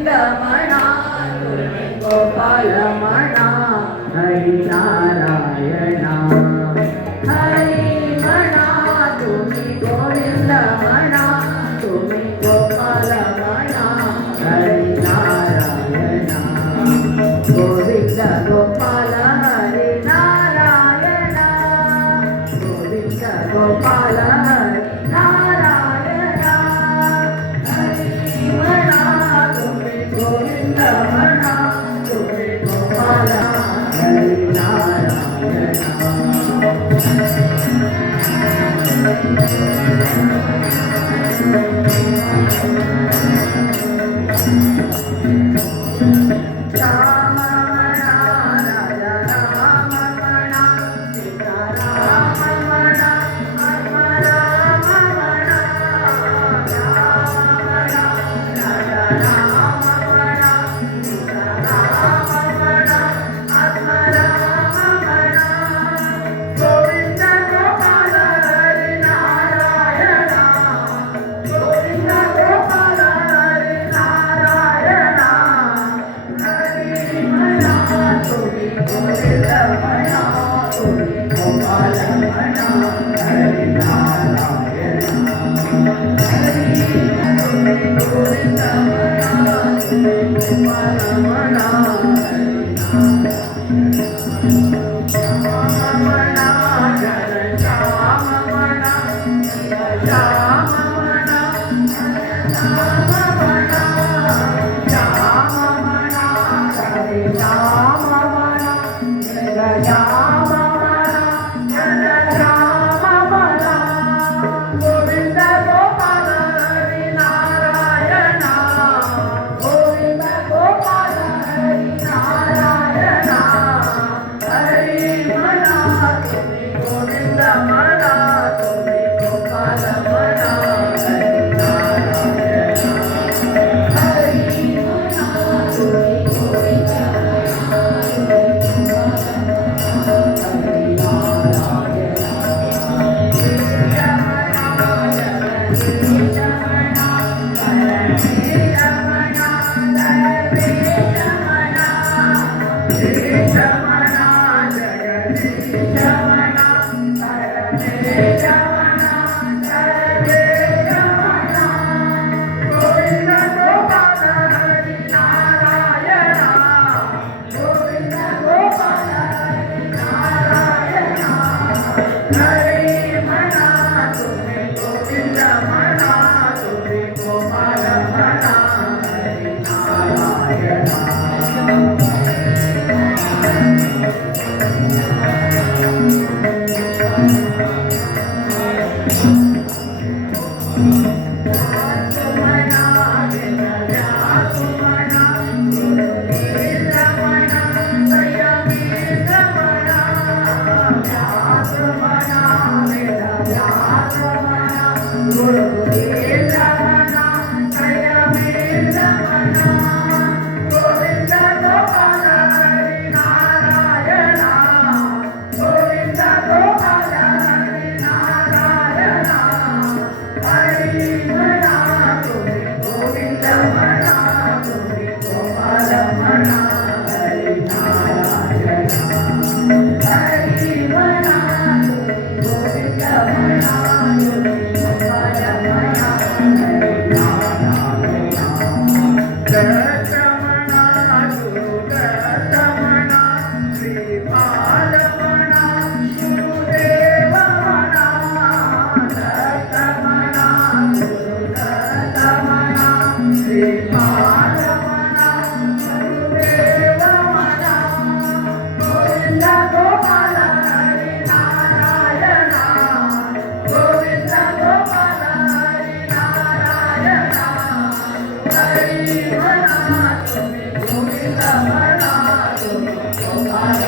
गोविंद म्हणा तुम्ही गोपाल म्हणा हरी नारायणा हरी म्हणा तुम्ही गोविंद म्हणा तुम्ही गोपाल म्हणा हरी नारायणा गोविंद गोपाल हरी नारायणा गोविंद गोपाल हरी नारायणा हरी म्हणा तुम्ही गोविंद म्हणा तुम्ही गोपाल हरी नारायणा राम म्हणा राजा राम म्हणा सीता राम म्हणा आत्मा राम म्हणा राम म्हणा राजा राम म्हणा सीता राम म्हणा आत्मा राम म्हणा गोविंद गोपाल हरी नारायणा गोविंद गोपाल हरी नारायणा हरी म्हणा तुम्ही गोविंद म्हणा तुम्ही गोपाल म्हणा हरी नारायणा हरी तुम्ही गोविंद म्हणा तुम्ही गोपाल म्हणा हरी श्याम म्हणा जय श्याम म्हणा श्याम म्हणा श्याम म्हणा श्याम म्हणा हरे श्याम म्हणा जय श्याम म्हणा जय श्याम म्हणा गोविंद गोपाल हरी नारायणा गोविंद गोपाल हरी नारायणा हरी म्हणा तुम्ही गोविंद म्हणा तुम्ही गोपाल म्हणा हरी नारायणा हरी म्हणा तुम्ही गोविंद म्हणा तुम्ही गोपाल हरी हरी म्हणा तुम्ही गोविंद म्हणा तुम्ही गोपाल म्हणा हरी नारायणा गोविंद गोपाल हरी नारायणा गोविंद गोपाल हरी नारायणा हरी म्हणा तुम्ही गोविंद म्हणा तुम्ही गोपाल म्हणा हरी नारायणा हरी म्हणा तुम्ही गोविंद म्हणा तुम्ही गोपाल म्हणा हरी नारायणा दत्त म्हणा गुरु दत्त म्हणा श्रीपाद म्हणा गुरुदेव म्हणा दत्त म्हणा गुरु दत्त म्हणा श्रीपाद म्हणा गुरुदेव म्हणा गोविंद गोपाल हरी नारायणा गोविंद गोपाल हरी नारायणा हरी म्हणा तुम्ही गोविंद म्हणा तुम्ही गोपाल